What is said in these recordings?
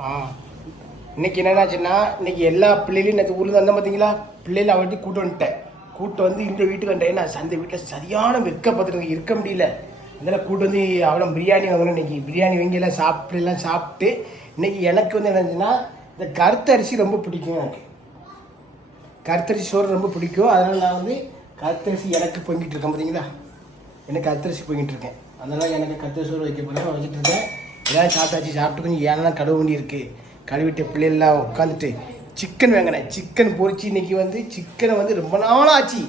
ஆ. இன்னைக்கு என்னென்னாச்சுன்னா இன்னைக்கு எல்லா பிள்ளைகளையும் நேற்று ஊரில் வந்தேன் பார்த்தீங்களா பிள்ளைகளை அவட்டி கூட்டு வந்துட்டேன். கூட்டு வந்து இந்த வீட்டுக்கு வந்தேன். நான் அந்த வீட்டில் சரியான வெக்கப்பத்துட்டு இருக்க முடியல. அதனால் கூட்டு வந்து அவ்வளோ பிரியாணி வாங்கணும் இன்னைக்கு. பிரியாணி வாங்கி எல்லாம் சாப்பிட்டு எல்லாம் சாப்பிட்டு இன்னைக்கு எனக்கு வந்து என்னச்சுன்னா இந்த கருத்தரிசி ரொம்ப பிடிக்கும் எனக்கு. கருத்தரிசி சோறு ரொம்ப பிடிக்கும். அதனால் நான் வந்து கருத்தரிசி எனக்கு பொங்கிட்டு இருக்கேன் பார்த்தீங்களா எனக்கு கருத்தரிசி பொங்கிட்டு இருக்கேன். அதனால் எனக்கு கருத்தரிசி சோறு வைக்க போகிறேன் வச்சுட்டு இருக்கேன். எல்லாம் சாப்பிட்டாச்சு சாப்பிட்டு கொஞ்சம் ஏனெல்லாம் கழுவ வேண்டி இருக்கு கழுவிட்டு பிள்ளைகள்லாம் உட்காந்துட்டு சிக்கன் வாங்கினேன். சிக்கன் பொறிச்சு இன்னைக்கு வந்து சிக்கனை வந்து ரொம்ப நாள் ஆச்சு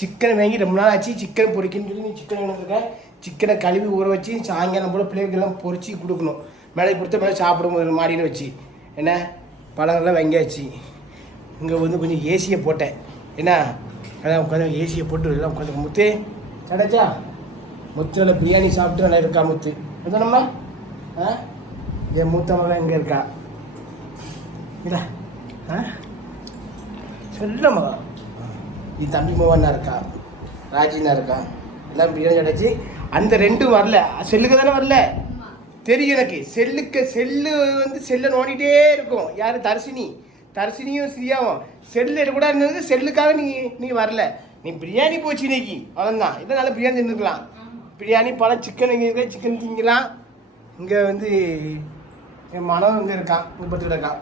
சிக்கனை வாங்கி ரொம்ப நாள் ஆச்சு சிக்கன் பொறிக்கணும்னு சொல்லி சிக்கன் வாங்கிருக்கேன் சிக்கனை கழுவி ஊற வச்சு சாயங்காலம் போல் பிள்ளைகளுக்கெல்லாம் பொறிச்சு கொடுக்கணும். மேலே கொடுத்த மேலே சாப்பிடும் மாடியில் வச்சு. என்ன? பழங்கள்லாம் வாங்கியாச்சு. இங்கே வந்து கொஞ்சம் ஏசியை போட்டேன். என்ன? அதான் உட்காந்து ஏசியை போட்டு எல்லாம் உட்காந்து முத்து. சடைச்சா? முத்துல பிரியாணி சாப்பிட்டு நல்லா இருக்கா முத்து. என்னம்மா என் மூத்த மகன் எங்கே இருக்கா? இல்ல ஆ? சொல்ல மகா என் தம்பி மகன் இருக்கா? ராஜினா இருக்கா? எல்லாம் பிரியாணி அடைச்சி அந்த ரெண்டும் வரல. செல்லுக்கு தானே வரல? தெரியும் எனக்கு. செல்லுக்கு செல்லு வந்து செல்லை நோண்டிகிட்டே இருக்கும். யார்? தர்சினி தர்சினியும் ஸ்ரீயாவும். செல்லு எடுக்கூடாது செல்லுக்காக நீ நீ வரல. நீ பிரியாணி போச்சு இன்னைக்கு. அவ்வளோதான் இதான் நல்லா பிரியாணி தின்னுக்கலாம். பிரியாணி பழம் சிக்கன் இங்கே இருக்க சிக்கன் திங்கலாம். இங்கே வந்து என் மனம் இங்கே இருக்கான் இங்கே இருக்கான்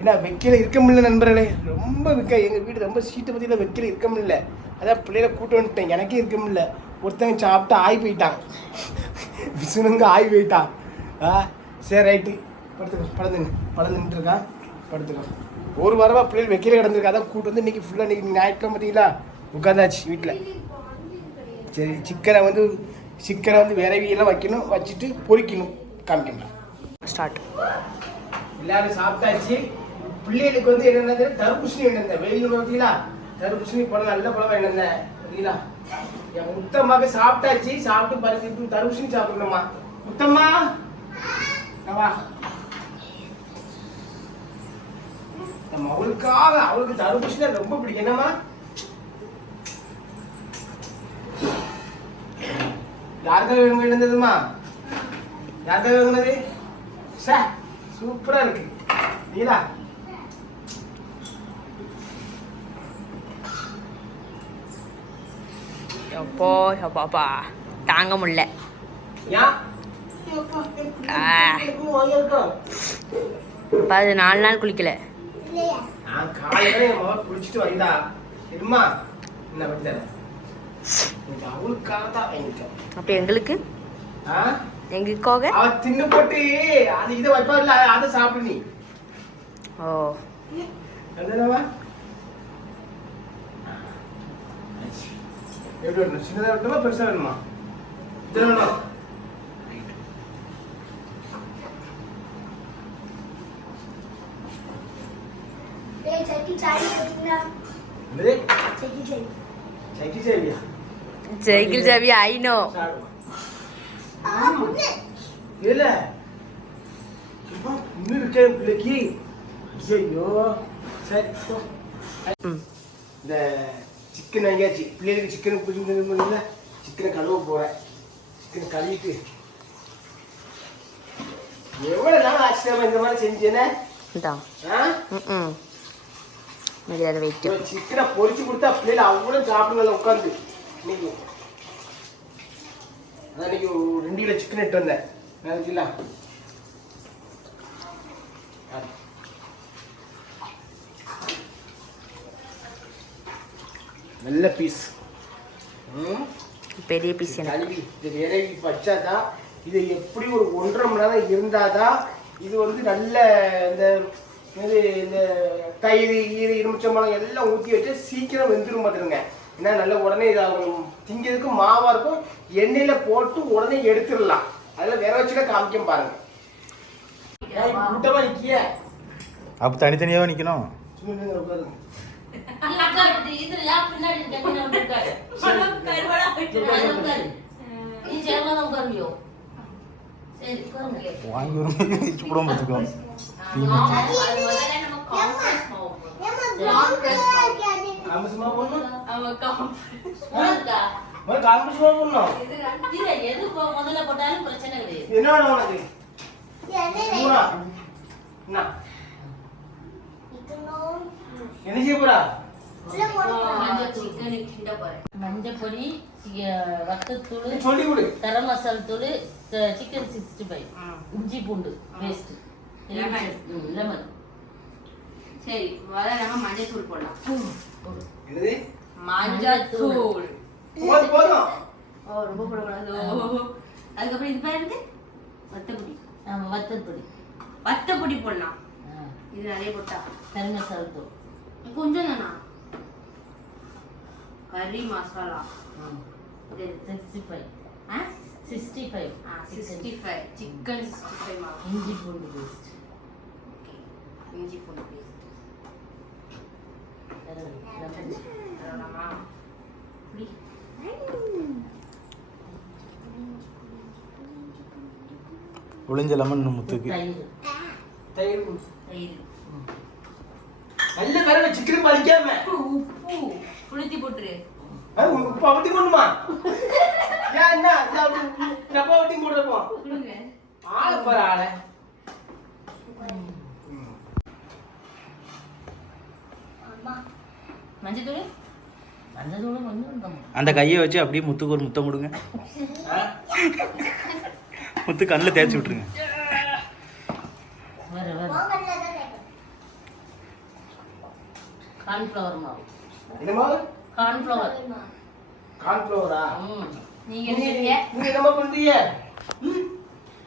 ஏன்னா வெக்கையில் இருக்க முடியல நண்பர்களே. ரொம்ப வெக்க. எங்கள் வீடு ரொம்ப சீட்டை பற்றியில் வெக்கையில் இருக்க முடியல. அதான் பிள்ளைகளை கூட்டு வந்துட்டேன். எனக்கே இருக்க முடியல. ஒருத்தங்க சாப்பிட்டு ஆய் போயிட்டான். விசுனுங்க ஆய் போயிட்டான். ஆ சரி ரைட்டு. படுத்துக்கோ படுத்துங்க. படம் இருக்கான் படுத்துக்கோ. ஒரு வாரமாக பிள்ளைகள் வெக்கையில் கிடந்திருக்கா. அதான் கூட்டு வந்து இன்றைக்கி ஃபுல்லாக இன்றைக்கி ஞாயிற்றுக்கிழமை பார்த்தீங்களா உட்காந்தாச்சு வீட்டில் சரி சிக்கனை வந்து சிக்கனை வந்து விரவியெல்லாம் வைக்கணும். வச்சுட்டு பொறிக்கணும். காமிக்கணும். ஸ்டார்ட் எல்லாரும் சாப்பிட்டாச்சு. பிள்ளைகளுக்கு வந்து என்னென்ன தர்பூசணி வேண்டியிருந்தேன் வெயில் பார்த்தீங்களா தர்பூசணி பழம் நல்ல பழம் வேண்டியிருந்தேன் பார்த்தீங்களா என் முத்தம்மாக்கு சாப்பிட்டாச்சு. சாப்பிட்டு பறிச்சு தர்பூசணி சாப்பிடணுமா? முத்தம்மா இங்க வா. நம்ம அவளுக்காக அவளுக்கு தர்பூசணி ரொம்ப பிடிக்கும். என்னம்மா? யாருக்காக வேண்டியிருந்ததுமா யாருக்காக வேணுனது சே சூப்பரா இருக்கு. எப்போ எப்பாப்பா? தாங்க முடியல. அது நாலு நாள் குளிக்கல. குளிச்சுட்டு வந்தா அப்போ எங்களுக்கு? எங்களுக்காக அவ தின்னு போட்டு. அது இதை வைப்பா இல்ல அதை சாப்பிடு நீ. ஓ. அதுதானவா எப்படி வேணும் சின்னதா வேணுமா பெருசா வேணுமா இது வேணும்? சைக்கிள் சேவியா ஆ புண்ணு இல்ல சும்மா இன்னும் இருக்கேன் பிள்ளைக்கு. ஐயோ சரி இந்த சிக்கன் வாங்கியாச்சு. பிள்ளைகளுக்கு சிக்கன் பிடிச்சிருந்தது சிக்கனை கழுவ போறேன். சிக்கன் கழுவிட்டு. எவ்வளவு நாள் ஆச்சுதாம்மா இந்த மாதிரி செஞ்சேனே சிக்கனை பொரிச்சு கொடுத்தா பிள்ளைகள் அவ்வளோ சாப்பிடுங்கல்ல உட்காந்து இன்னைக்கு அதான் இன்னைக்கு ஒரு ரெண்டு கிலோ சிக்கன் எடுத்து வந்தேன். நினைச்சிங்களா நல்ல பீஸ் பெரிய பீஸ் கழுவி இது விரைவி வச்சாதான் இது எப்படி ஒரு ஒன்றரை மணி நேரம் இருந்தாதான் இது வந்து நல்ல இந்த இது இந்த தயிர் ஈர எலுமிச்சம்பழம் எல்லாம் ஊற்றி வச்சு சீக்கிரம் வெந்துடும் பார்த்துருங்க ஏன்னா நல்ல உடனே இதாகும் திங்கிறதுக்கு மாவாக இருக்கும். எண்ணெயில் போட்டு உடனே எடுத்துடலாம். அதில் விர வச்சுக்க காமிக்கும் பாருங்க. ஏய், கூட்டமா நிக்கிய? அப்போ தனித்தனியாக நிற்கணும். வாங்கி. போட போடணும் முதல்ல காமிச்சுமா போடணும் எது முதல்ல போட்டாலும் பிரச்சனை கிடையாது போடுறோம் சிக்கன் கிண்ட போறேன் மஞ்சப்பொடி வத்தத்தூள் சொல்லி கொடு கரம் மசால் தூள் சிக்கன் சிக்ஸ்டி ஃபைவ் இஞ்சி பூண்டு பேஸ்ட் Lemon. லெமன் சரி முதல்ல நம்ம மஞ்சள் தூள் போடலாம். என்னது? மஞ்சள் தூள் போதும் போதும். ஓ ரொம்ப போடக்கூடாது. அதுக்கப்புறம் இது பேர் இருக்கு வத்தப்பொடி வத்தல் பொடி வத்தப்பொடி போடலாம். ஆ, இது நிறைய போட்டா. கரம் மசால் தூள் கொஞ்சம் தானா? கறி மசாலா. இது சிக்ஸ்டி ஃபைவ். ஆ? Sixty five. Sixty five. Chicken sixty five இஞ்சி பூண்டு பேஸ்ட். ஓகே. இஞ்சி பூண்டு பேஸ்ட் லெமன் இப்படி ஒளிஞ்ச லெமன் முத்துக்கு. தயிர். நல்ல கருவை சிக்கன் பழிக்காம உப்பு புளுத்தி போட்டுரு. உப்பு அப்படி கொண்டுமா ஏன் என்ன? டப்பா வட்டி போடுறப்போ. ஆளை பாரு ஆளை. அம்மா மஞ்சள் தூள் மஞ்சள் தூள் கொஞ்சம் இருக்கும் அந்த கையை வச்சு அப்படியே முத்துக்கு ஒரு முத்தம் கொடுங்க? முத்து கண்ணில் தேய்ச்சி விட்ருங்க கார்ன்ஃப்ளவர் மாவு. என்னமா கார்ன்ஃப்ளவர் கார்ன்ஃப்ளவரா ம். நீங்க நீங்க என்னமா பண்றீங்க?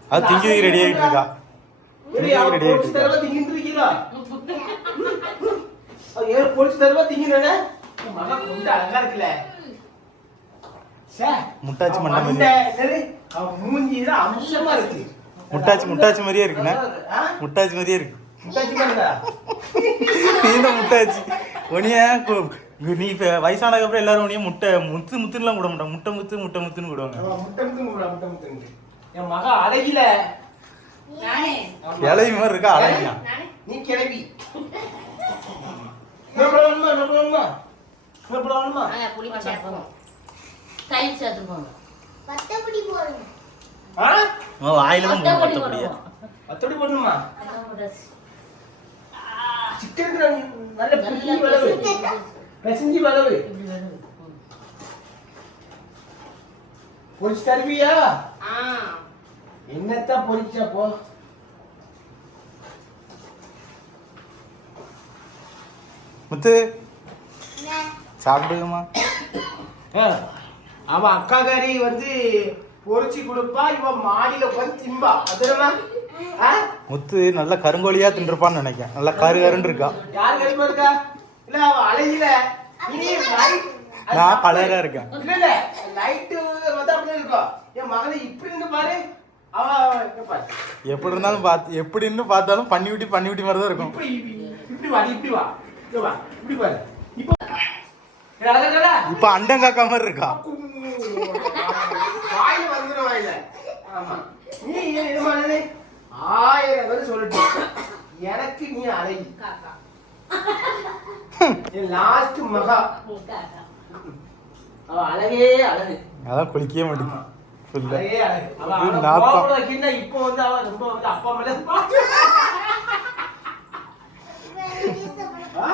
அது ரெடி ஆகிட்டு இருக்கா? ready ஆயிட்டு தரவா திங்கிட்டு இருக்கீங்களா? அவ ஏன் பொரிச்சு தரவா? முட்டாச்சி. முட்டாச்சி முட்டாச்சி மாதிரியே இருக்குண்ணே? முட்டாச்சி மாதிரியே இருக்கு? நீ தான் முட்டாச்சி. உனிய நீ இப்போ வயசானதுக்கு அப்புறம் எல்லாரும் உனிய முட்டை முத்து முத்துலாம் கூட மாட்டாங்க. முட்டை முத்து முட்டை முத்துன்னு விடுவாங்க. இளவி மாதிரி இருக்கா? அழகியா நீ கிளவி. வேணுமா? வேணுமா? வேணுமா? புளி சேர்ப்போம் தயிர் சேர்த்துக்கோங்க பத்தப்படி போடுங்க ஆ? உன் வாயில தான் முட்டை மத்தபடி முடியா வருவோம். அத்தோடி போடணுமா சிக்கனுக்கு நான் நல்ல பிடிச்சி வளவு பிசைஞ்சு வளவு. பொரிச்சு தருவியா ஆ என்னத்தான் பொரிச்சா போ முத்து சாப்பிடுங்கம்மா. அவன் அக்காக்காரி வந்து பொரிச்சு கொடுப்பா இவன் மாடியில உட்காந்து திம்பா. அதுமா முத்து நல்லா கருங்கோழியா தின்றுப்பான்னு நினைக்கிறேன். நல்லா கரு கருன்னு இருக்கா? யார் கருப்பா இருக்கா? இல்ல அவன் அழகில. நான். கலரா இருக்கேன். இல்ல இல்ல லைட்டு வந்து அப்படி இருக்கும். என் மகனை இப்படி நின்னு பாரு. எப்படி இருந்தாலும் பார்த்து எப்படின்னு பார்த்தாலும் பண்ணி விட்டி பண்ணி விட்டி மாதிரி தான் இருக்கும் இப்படி வா. இப்படி வா இப்படி பாரு. இப்போ? இப்போ அண்டம் காக்கா மாதிரி இருக்கா? வாயில வந்துடும் வாயில. ஆமா. நீ ஆயிரம் பேர் சொல்லிட்டு எனக்கு நீ என் லாஸ்ட் மகா. அழகே அழகு. அதான் குளிக்கவே மாட்டேங்குது. இப்போ வந்து அவ ரொம்ப வந்து அப்பா மேல பாத்து. ஆ?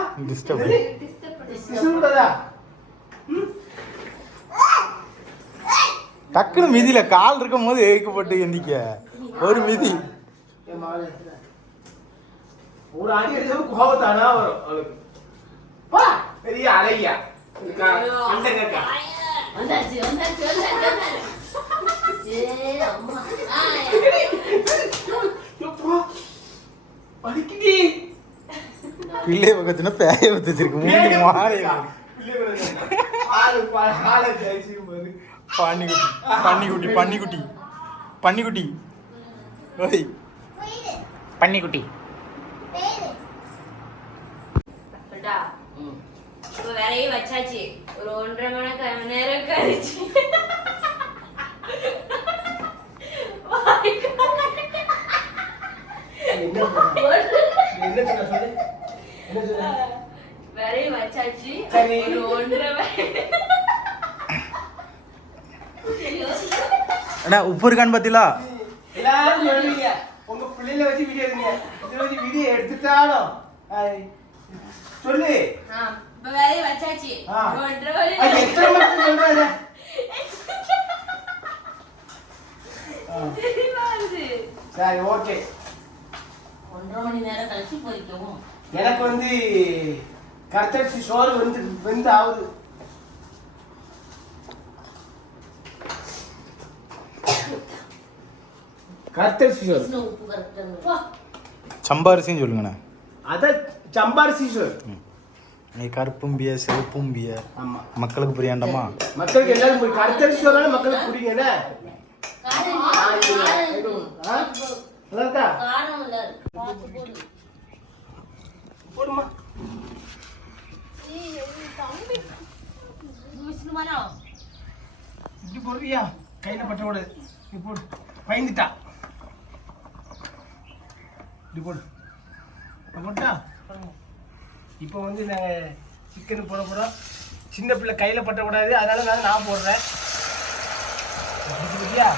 டக்குனு மிதியில கால் இருக்கும் போது ஏக்கப்பட்டு எந்திக்க ஒரு மிதி. ஒரு அடி அடிச்சாலும் கோபத்தானா வரும் அவளுக்கு. பா பெரிய வலிக்குது. பிள்ளைய பக்கத்துல பேய வச்சிருக்கு மூணு மாறி பன்னிக்குட்டி பன்னிக்குட்டி பன்னிக்குட்டி பன்னிக்குட்டி. ஓய். பன்னிக்குட்டி. வேறையும் வச்சாச்சு. ஒரு ஒன்றரை மணி நேரம் கழிச்சு? வேறையும் வச்சாச்சு. ஒரு ஒன்றரை மணி அண்ணா உப்பு இருக்கான்னு பாத்தீங்களா? எல்லாரும் சொல்லுவீங்க. உங்க பிள்ளைங்க இதுல வச்சு வீடியோ எடுங்க. இதுல வச்சு வீடியோ எடுத்துட்டாலும் சொல்லு. வச்சாச்சு. எத்தனை சொல்றாரு? சரி ஓகே ஒன்றரை மணி நேரம் கழிச்சு போய்க்கவும் எனக்கு வந்து கத்தரிசி சோறு வந்து வெந்து ஆகுது. கத்தரிசி சோறு சம்பாரிசின்னு சொல்லுங்கண்ணே. அத சம்பாரிசி சோறு நீ கருப்பும்பிய சிவப்பும்பிய ஆமா. மக்களுக்கு புரியாண்டமா? மக்களுக்கு எல்லாரும் போய் கத்தரிசி சோறுனால மக்களுக்கு போடு. போடுமா. இப்படி போடுறியா? கையில பட்ட இப்படி போடு. பயந்துட்டா. இப்படி போடு. இப்ப போட்டா? இப்போ வந்து நாங்கள் சிக்கன் போட போகிறோம் சின்ன பிள்ளை கையில் பட்டக்கூடாது. அதனால நான் நான் போடுறேன். புரியுதியா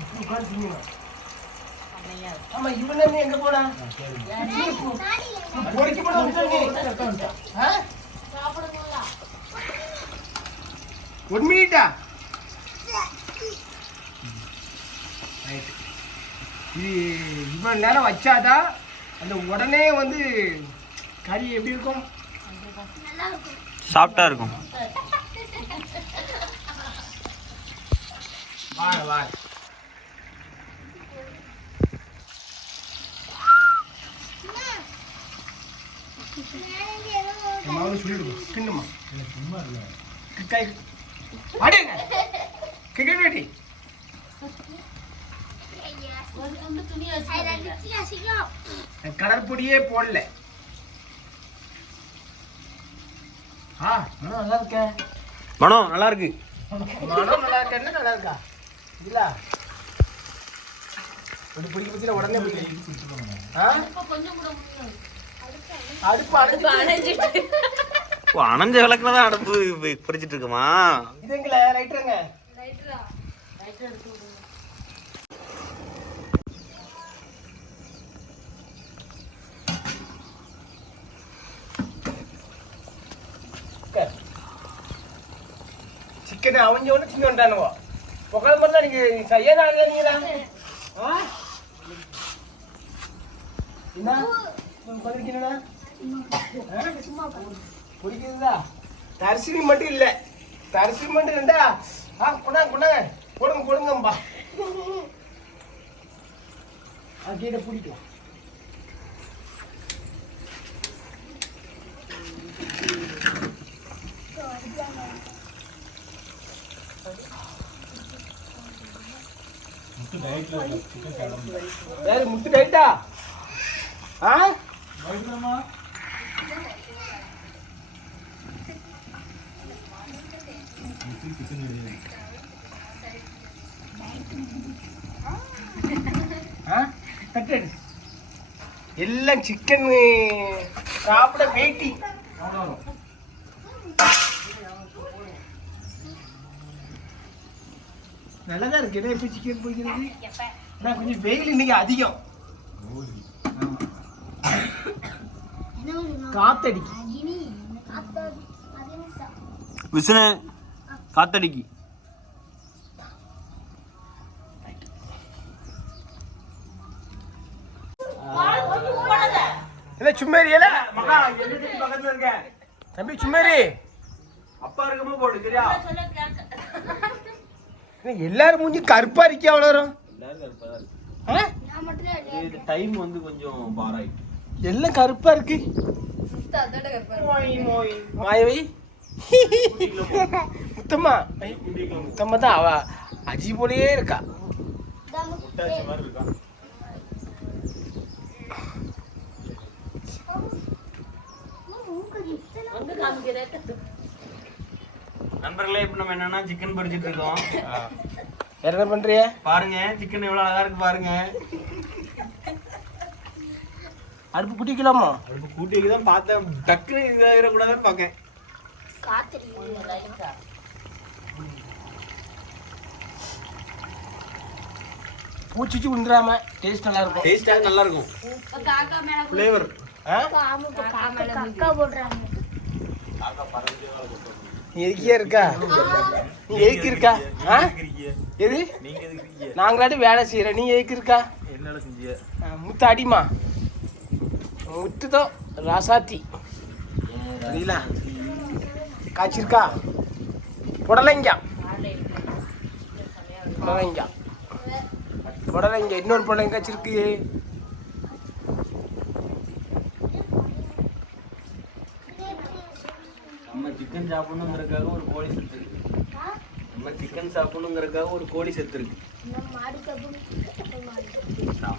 இப்படி உட்கார்ந்து திங்கணும். ஆமா இவன் என்ன எங்க போனா? பொறிக்க போட விட்டு ஆ ஒரு மினிட்டா ரைட் இது இவ்வளோ நேரம் வச்சாதான் அந்த உடனே வந்து கறி எப்படி இருக்கும்? சாஃப்டா இருக்கும். வாங்க வாங்க. சொல்லிடுவோம் கிண்டுமா கை அடேங்க கிக்கெட் கடற்பொடியே போடல. ஆ மனம் நல்லா இருக்க? மனம் நல்லா இருக்கு. மனம் நல்லா இருக்க. என்ன நல்லா இருக்கா? இல்ல. ஒரு பிடிக்க பத்தில உடனே பிடிக்க ஆ இப்ப கொஞ்சம் கூட முடியும் அடுப்பு அடைஞ்சு ஓ, அணைஞ்ச விளக்குல தான் அடுப்பு பிடிச்சிட்டு இருக்குமா? இது எங்கள ரைட்டருங்க லைட்டர் எடுத்து சிக்கன் அவங்க ஒன்று சின்ன வந்துட்டானுவோ உட்காந்து மட்டும் நீங்க செய்ய நாள் நீங்களா ஆ? என்ன? பண்ணிருக்கீங்களா தரிசனி மட்டும் இல்லை. தரிசனி மட்டும் இருந்தா ஆ கொண்டாங்க கொண்டாங்க. போடுங்க போடுங்கம்பா. ஆ Thank பிடிக்கும் யாரு முத்து டைட்டா ஆ எல்லாம் சிக்கன் சாப்பிட வெயிட்டிங் இருக்கு இப்போ சிக்கன் பிடிக்கிறது ஆனால் கொஞ்சம் வெயில் இன்னைக்கு அதிகம். காத்தடிக்கு. விசுனு காத்தடிக்கு. இல்ல சும்மேரி இல்ல தம்பி சும்மேரி அப்பா இருக்கும்போது போடு சரியா? எல்லாரும் மூஞ்சி கருப்பா இருக்கே அவ்வளோ ஆ? இது டைம் வந்து கொஞ்சம் பாராய் எல்லாம் கருப்பா இருக்கு. மாயவை? முத்தம்மா. ஐ, முத்தம்மா தான் அவ அஜி போலயே இருக்கா. அங்க காமிக்கிறேன். நண்பர்களே இப்போ நம்ம என்னன்னா சிக்கன் பொரிச்சிட்டு இருக்கோம். என்ன பண்றிய? பாருங்க சிக்கன் எவ்வளோ அழகா இருக்கு பாருங்க. அடுப்பு குட்டிக்கலாமா அடுப்பு கூட்டிக்கிதான் பார்த்தேன். டக்குனு இதாகிடக்கூடாதுன்னு பார்க்கேன். பூச்சிச்சு உந்திராம டேஸ்ட் நல்லா இருக்கும். டேஸ்டாக நல்லா இருக்கும். ஃப்ளேவர் காக்கா போடுறாங்க. காக்கா பறந்து நீ எதுக்கியா இருக்கா? நீ எதுக்கு இருக்கா ஆ? எது? நாங்களாட்டி வேலை செய்யறோம் நீ எதுக்கு இருக்கா முத்து அடிமா முத்துதோ ராசாத்தி. சரிங்களா காய்ச்சிருக்கா? புடலைங்க. புடலைங்க. புடலைங்க. இன்னொரு புடலைங்க காய்ச்சிருக்கு. நம்ம சிக்கன் சாப்பிடணுங்கிறதுக்காக ஒரு கோழி செத்து இருக்கு. நம்ம சிக்கன் சாப்பிடணுங்கிறதுக்காக ஒரு கோழி செத்து இருக்கு. நம்ம மாடு கப்பு மாடு.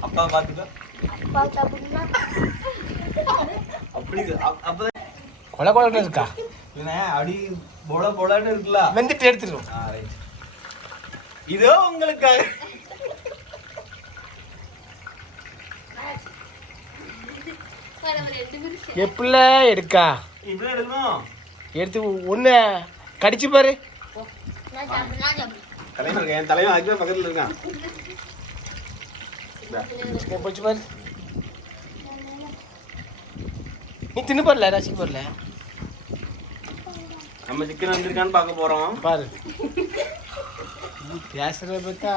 அப்பா பார்த்துக்கோ அப்பா அப்படி அப்- அப்பதான் கொலை கொலைன்னு இருக்கா? இல்லைண்ணே அடி பொல பொலன்னு இருக்குல்ல. வெந்துட்டு ரைட் இதோ உங்களுக்காக. எப்படில எடுக்கா? எடுத்து ஒன்று கடிச்சு பாரு. தலைவர் என் தலைவன் அதுக்கு பக்கத்துல இருக்கான். போச்சு பாரு. நீ தின்னு பாருல ரசிக்க பாருல. நம்ம சிக்கன் வந்திருக்கான்னு பார்க்க போறோம். பாரு. நீ பேசுறத பார்த்தா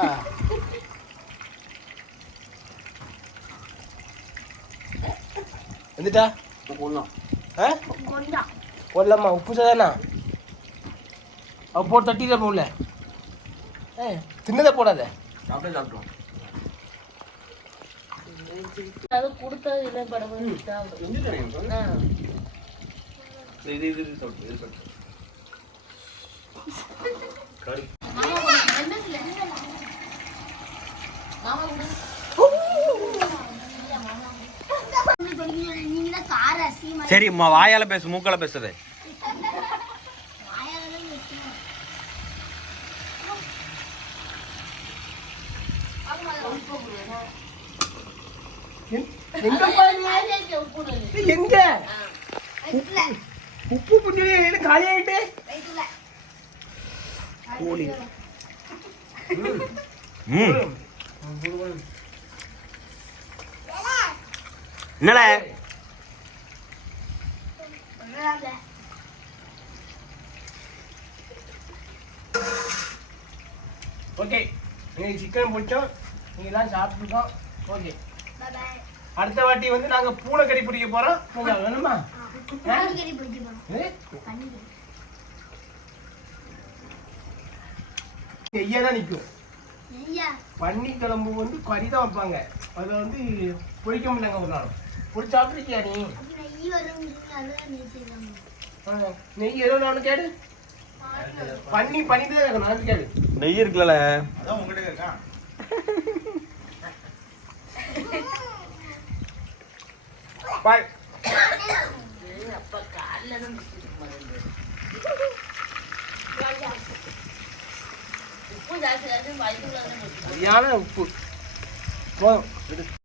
போடலாமா உப்பு சாதானா அவ போட்டு தட்டிட போகல ஏ தின்னதை போடாத. சாப்பிட்டே சாப்பிட்டோம் அது கொடுத்தது இல்லை படம் இது இது இது சாப்பிட்டு இது சாப்பிட்டு கறி நீங்க தான் கார அசிங்கமா சரி வாயால பேசு மூக்கால வைக்கணும் எங்க உப்பு புண்ணி காலி ஆயிட்டு வயிற்றுல கோழி ம். என்னடா? ஒன்றாங்க ஓகே. நீங்கள் சிக்கன் பிடிச்சோம். நீங்களாம் சாப்பிட்டுருக்கோம் ஓகே. பாய் அடுத்த வாட்டி வந்து நாங்கள் பூனை கறி பிடிக்க போகிறோம் கொஞ்சம் வேணுமா நெய்யா தான் நிற்கும் பன்னி கிழம்பு வந்து கறி தான் வைப்பாங்க. அதை வந்து பொரிக்க முடியலங்க ஒரு நாள் பொரிச்சு சாப்பிட்ருக்கியா நீ? நெய் வரும் அதான் நெய் செய்வாங்க. ஆ, நெய் ஏதோ நான் கேடு பண்ணி பண்ணிட்டு தான் இருக்கணும் நான் கேடு நெய் இருக்குல்ல அதான் உங்ககிட்ட இருக்கா பாய். அப்பா காலில் தான் உப்பு ஜாஸ்தி சரியான உப்பு. போதும்